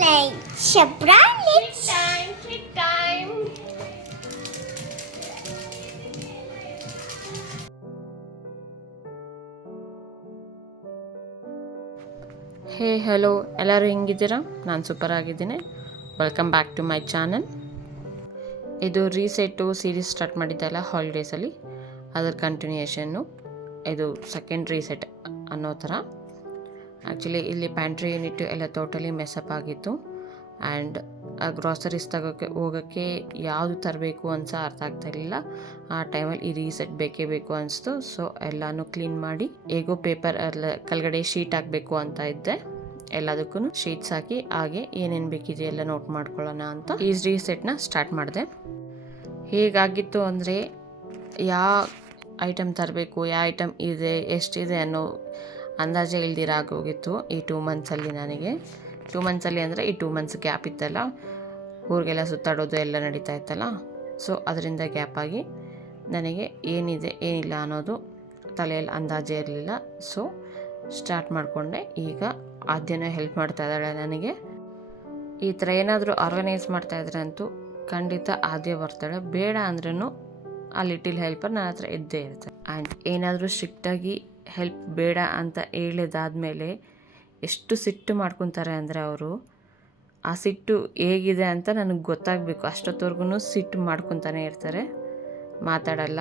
Like surprise. Treat time. Hey hello, ಎಲ್ಲರೂ ಹೆಂಗಿದ್ದೀರಾ? ನಾನು ಸೂಪರ್ ಆಗಿದ್ದೀನಿ. Welcome back to my channel. ಇದು ರೀಸೆಟ್ಟು ಸೀರೀಸ್ ಸ್ಟಾರ್ಟ್ ಮಾಡಿದ್ದಲ್ಲ ಹಾಲಿಡೇಸಲ್ಲಿ, ಅದರ ಕಂಟಿನ್ಯೂಯೇಷನ್ನು. ಇದು ಸೆಕೆಂಡ್ ರೀಸೆಟ್ ಅನ್ನೋ ಥರ. ಆ್ಯಕ್ಚುಲಿ ಇಲ್ಲಿ ಪ್ಯಾಂಟ್ರಿ ಯೂನಿಟ್ ಎಲ್ಲ ಟೋಟಲಿ ಮೆಸಪ್ ಆಗಿತ್ತು. ಆ್ಯಂಡ್ ಗ್ರಾಸರೀಸ್ ಹೋಗೋಕ್ಕೆ ಯಾವುದು ತರಬೇಕು ಅಂತ ಅರ್ಥ ಆಗ್ತಾಯಿರಲಿಲ್ಲ. ಆ ಟೈಮಲ್ಲಿ ಈ ರೀಸೆಟ್ ಬೇಕೇ ಬೇಕು ಅನಿಸ್ತು. ಸೊ ಎಲ್ಲನೂ ಕ್ಲೀನ್ ಮಾಡಿ, ಹೇಗೋ ಪೇಪರ್ ಎಲ್ಲ ಕೆಳಗಡೆ ಶೀಟ್ ಹಾಕಬೇಕು ಅಂತ ಇದ್ದೆ. ಎಲ್ಲದಕ್ಕೂ ಶೀಟ್ಸ್ ಹಾಕಿ ಹಾಗೆ ಏನೇನು ಬೇಕಿದೆ ಎಲ್ಲ ನೋಟ್ ಮಾಡ್ಕೊಳ್ಳೋಣ ಅಂತ ಈ ರೀಸೆಟ್ನ ಸ್ಟಾರ್ಟ್ ಮಾಡಿದೆ. ಹೇಗಾಗಿತ್ತು ಅಂದರೆ, ಯಾವ ಐಟಮ್ ತರಬೇಕು, ಯಾವ ಐಟಮ್ ಇದೆ, ಎಷ್ಟಿದೆ ಅನ್ನೋ ಅಂದಾಜೆ ಇಲ್ದಿರಾಗೋಗಿತ್ತು ಈ 2 ಮಂತ್ಸಲ್ಲಿ. ನನಗೆ 2 ಮಂತ್ಸಲ್ಲಿ ಅಂದರೆ ಈ 2 ಮಂತ್ಸ್ ಗ್ಯಾಪ್ ಇತ್ತಲ್ಲ, ಊರಿಗೆಲ್ಲ ಸುತ್ತಾಡೋದು ಎಲ್ಲ ನಡೀತಾ ಇತ್ತಲ್ಲ. ಸೊ ಅದರಿಂದ ಗ್ಯಾಪ್ ಆಗಿ ನನಗೆ ಏನಿದೆ ಏನಿಲ್ಲ ಅನ್ನೋದು ತಲೆಯಲ್ಲಿ ಅಂದಾಜೆ ಇರಲಿಲ್ಲ. ಸೊ ಸ್ಟಾರ್ಟ್ ಮಾಡಿಕೊಂಡೆ. ಈಗ ಆದ್ಯನೇ ಹೆಲ್ಪ್ ಮಾಡ್ತಾ ಇದ್ದಾಳೆ ನನಗೆ. ಈ ಥರ ಏನಾದರೂ ಆರ್ಗನೈಸ್ ಮಾಡ್ತಾಯಿದ್ರೆ ಅಂತೂ ಖಂಡಿತ ಆದ್ಯ ಬರ್ತಾಳೆ. ಬೇಡ ಅಂದ್ರೂ ಆ ಲಿಟಿಲ್ ಹೆಲ್ಪರ್ ನನ್ನ ಹತ್ರ ಇದ್ದೇ ಇರುತ್ತೆ. ಆ್ಯಂಡ್ ಏನಾದರೂ ಸ್ಟ್ರಿಕ್ಟಾಗಿ ಹೆಲ್ಪ್ ಬೇಡ ಅಂತ ಹೇಳಿದಾದ್ಮೇಲೆ ಎಷ್ಟು ಸಿಟ್ಟು ಮಾಡ್ಕೊತಾರೆ ಅಂದರೆ ಅವರು, ಆ ಸಿಟ್ಟು ಹೇಗಿದೆ ಅಂತ ನನಗೆ ಗೊತ್ತಾಗಬೇಕು. ಅಷ್ಟೊತ್ತವರೆಗೂ ಸಿಟ್ಟು ಮಾಡ್ಕೊತಾನೆ ಇರ್ತಾರೆ, ಮಾತಾಡಲ್ಲ.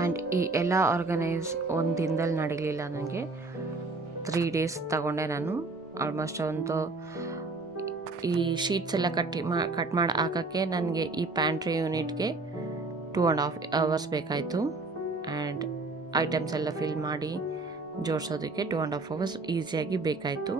ಆ್ಯಂಡ್ ಈ ಎಲ್ಲ ಆರ್ಗನೈಸ್ ಒಂದು ದಿನದಲ್ಲಿ ನಡೀಲಿಲ್ಲ. ನನಗೆ 3 ಡೇಸ್ ತಗೊಂಡೆ ನಾನು. ಆಲ್ಮೋಸ್ಟ್ ಒಂದು ಈ ಶೀಟ್ಸ್ ಎಲ್ಲ ಕಟ್ ಮಾಡಿ ಹಾಕೋಕ್ಕೆ ನನಗೆ ಈ ಪ್ಯಾಂಟ್ರಿ ಯೂನಿಟ್ಗೆ 2.5 hours ಬೇಕಾಯಿತು. ಆ್ಯಂಡ್ ಐಟಮ್ಸ್ ಎಲ್ಲ ಫಿಲ್ ಮಾಡಿ ಜೋಡಿಸೋದಕ್ಕೆ 2.5 hours ಈಸಿಯಾಗಿ ಬೇಕಾಯಿತು.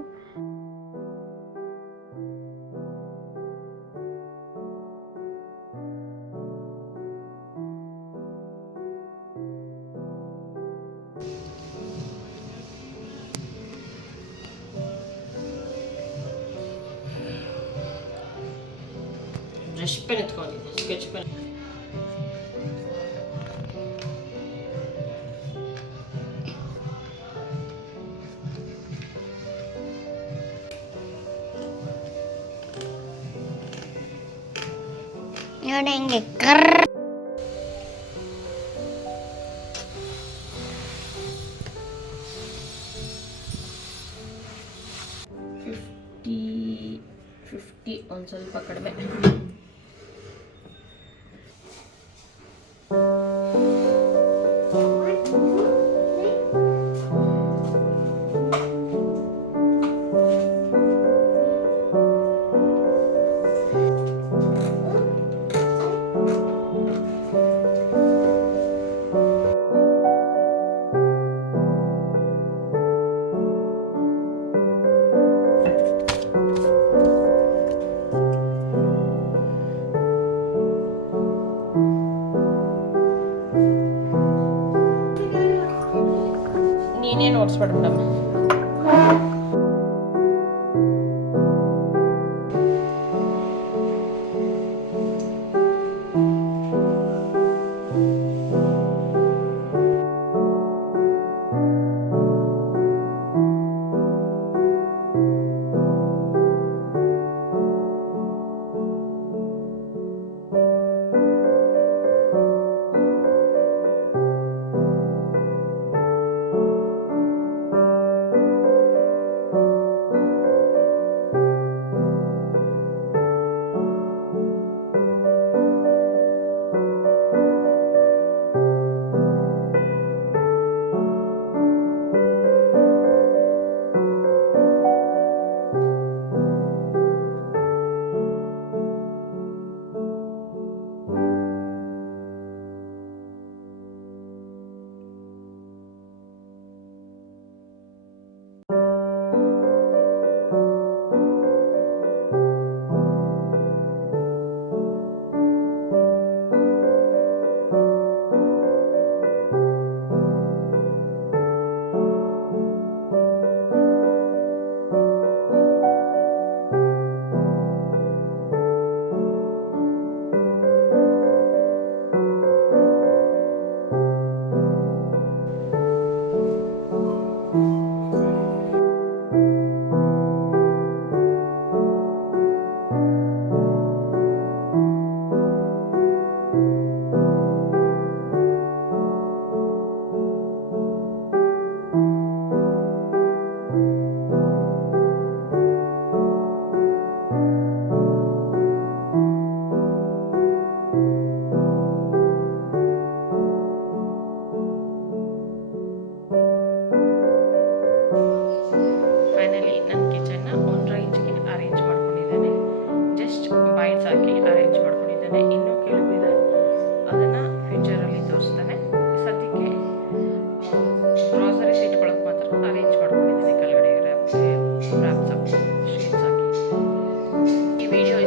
ಬ್ರಷ್ ಪೆನ್ ಎತ್ಕೊಂಡಿದ್ದೆ, ಸ್ಕೆಚ್ ಪೆನ್. ನೋಡಿ ಹೆಂಗೆ ಕರ್ರ. ಫಿಫ್ಟಿ ಒಂದು ಸ್ವಲ್ಪ ಕಡಿಮೆ. ನೀನೇ ನೋಡ್ಸ್ಬೇಡ ಮೇಡಮ್.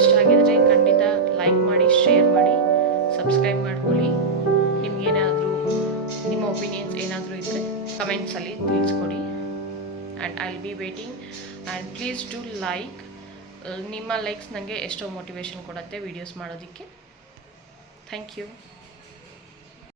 ಇಷ್ಟ ಆಗಿದರೆ ಖಂಡಿತ ಲೈಕ್ ಮಾಡಿ, ಶೇರ್ ಮಾಡಿ, ಸಬ್ಸ್ಕ್ರೈಬ್ ಮಾಡ್ಕೊಳ್ಳಿ. ನಿಮ್ಗೇನಾದರೂ ನಿಮ್ಮ ಒಪಿನಿಯನ್ಸ್ ಏನಾದರೂ ಇದ್ದರೆ ಕಮೆಂಟ್ಸಲ್ಲಿ ತಿಳಿಸ್ಕೊಡಿ. And I will be waiting. And please do like. ನಿಮ್ಮ ಲೈಕ್ಸ್ ನನಗೆ ಎಷ್ಟೋ ಮೋಟಿವೇಶನ್ ಕೊಡುತ್ತೆ ವೀಡಿಯೋಸ್ ಮಾಡೋದಕ್ಕೆ. Thank you.